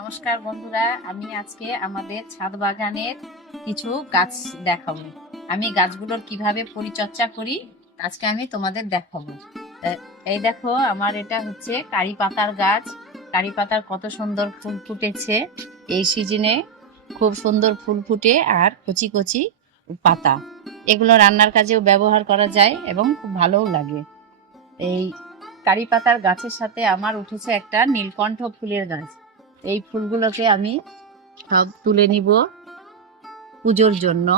নমস্কার বন্ধুরা, আমি আজকে আমাদের ছাদ বাগানের কিছু গাছ দেখাবো। আমি গাছগুলোর কিভাবে পরিচর্যা করি আজকে আমি তোমাদের দেখাবো। এই দেখো, আমার এটা হচ্ছে কারি পাতার গাছ। কারি পাতার কত সুন্দর ফুল ফুটেছে এই সিজনে, খুব সুন্দর ফুল ফুটে আর কচি কচি পাতা। এগুলো রান্নার কাজেও ব্যবহার করা যায় এবং খুব ভালোও লাগে। এই কারি পাতার গাছের সাথে আমার উঠেছে একটা নীলকণ্ঠ ফুলের গাছ। এই ফুলগুলোকে আমি সব তুলে নিব পুজোর জন্য।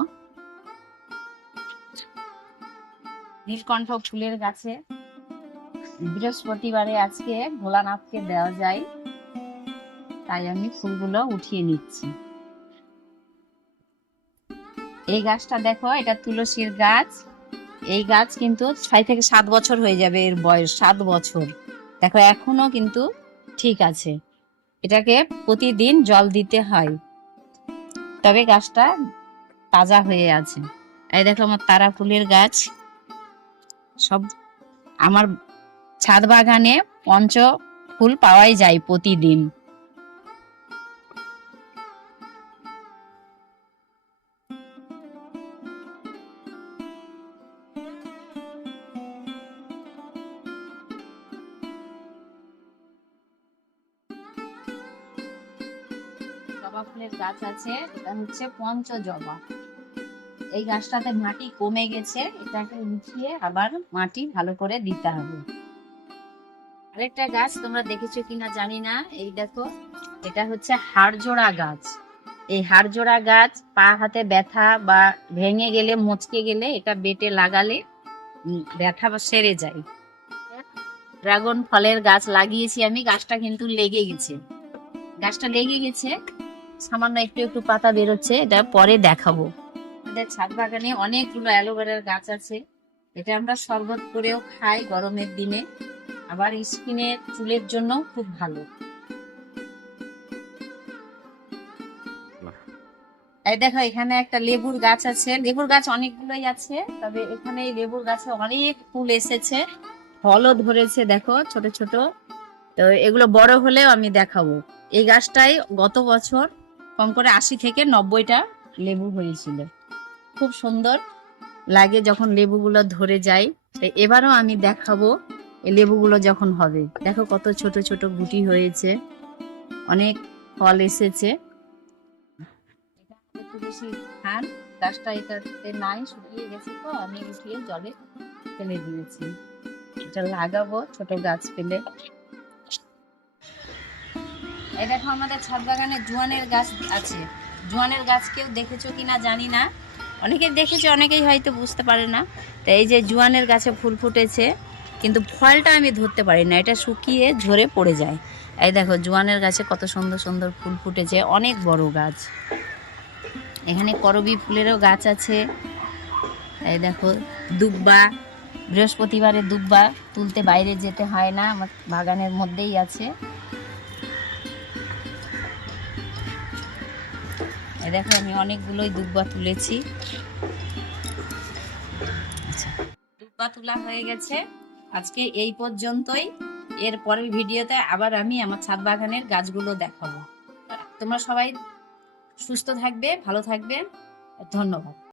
নীলকণ্ঠ ফুলের গাছে বৃহস্পতিবারে আজকে ভোলানাথকে দেওয়া যায়, তাই আমি ফুলগুলো উঠিয়ে নিচ্ছি। এই গাছটা দেখো, এটা তুলসীর গাছ। এই গাছ কিন্তু 6 থেকে 7 বছর হয়ে যাবে, এর বয়স 7 বছর। দেখো এখনো কিন্তু ঠিক আছে। এটাকে প্রতিদিন জল দিতে হয়, তবে গাছটা তাজা হয়ে আছে। এই দেখো আমার তারা ফুলের গাছ। সব আমার ছাদ বাগানে পঞ্চ ফুল পাওয়াই যায় প্রতিদিন। জবা ফুলের গাছ আছে, এটা হচ্ছে পঞ্চ জবা। এই গাছটাতে মাটি কমে গেছে, এটাকে উঠিয়ে আবার মাটি ভালো করে দিতে হবে। আরেকটা গাছ তোমরা দেখেছো কিনা জানি না, এই দেখো, এটা হচ্ছে হাড়জোড়া গাছ। এই হাড়জোড়া গাছ পা হাতে ব্যথা বা ভেঙে গেলে, মচকে গেলে এটা বেটে লাগালে ব্যথা সেরে যায়। ড্রাগন ফলের গাছ লাগিয়েছি আমি, গাছটা কিন্তু লেগে গেছে। গাছটা লেগে গেছে, সামান্য একটু একটু পাতা বেরোচ্ছে, এটা পরে দেখাবো। আমাদের ছাদ বাগানে অনেকগুলো অ্যালোভেরার গাছ আছে। এটা আমরা শরবত করেও খাই গরমের দিনে, আবার স্কিনের চুলের জন্য খুব ভালো। এই দেখো, এখানে একটা লেবুর গাছ আছে। লেবুর গাছ অনেকগুলোই আছে, তবে এখানে এই লেবুর গাছে অনেক ফুল এসেছে, ফলও ধরেছে দেখো ছোট ছোট। তো এগুলো বড় হলেও আমি দেখাবো। এই গাছটাই গত বছর কম করে 80 থেকে 90টা লেবু হয়েছিল। খুব সুন্দর লাগে যখন লেবুগুলো ধরে যায়। এবারও আমি দেখাবো এই লেবুগুলো যখন হবে। দেখো কত ছোট ছোট গুটি হয়েছে, অনেক ফল এসেছে। তুলসী ধান গাছটা এটাতে নাই, শুকিয়ে গেছে, তো আমি উঠিয়ে জলে ফেলে দিয়েছি। এটা লাগাবো ছোট গাছ পেলে। এই দেখো, আমাদের ছাদ বাগানে জোয়ানের গাছ আছে। জোয়ানের গাছ কেউ দেখেছো কিনা জানি না, অনেকেই দেখেছে, অনেকেই হয়তো বুঝতে পারে না। তো এই যে জোয়ানের গাছে ফুল ফুটেছে, কিন্তু ফলটা আমি ধরতে পারি না, এটা শুকিয়ে ঝরে পড়ে যায়। এই দেখো জোয়ানের গাছে কত সুন্দর সুন্দর ফুল ফুটেছে, অনেক বড় গাছ। এখানে করবী ফুলেরও গাছ আছে। এই দেখো দুব্বা, বৃহস্পতিবারে দুব্বা তুলতে বাইরে যেতে হয় না, আমার বাগানের মধ্যেই আছে। এই দেখো আমি অনেকগুলোই দুব্বা তুলেছি। আচ্ছা, দুব্বা তোলা হয়ে গেছে। আজকে এই পর্যন্তই। এর পরের ভিডিওতে আবার আমি আমার ছাদ বাগানের গাছগুলো দেখাবো। তোমরা সবাই সুস্থ থাকবে, ভালো থাকবে। ধন্যবাদ।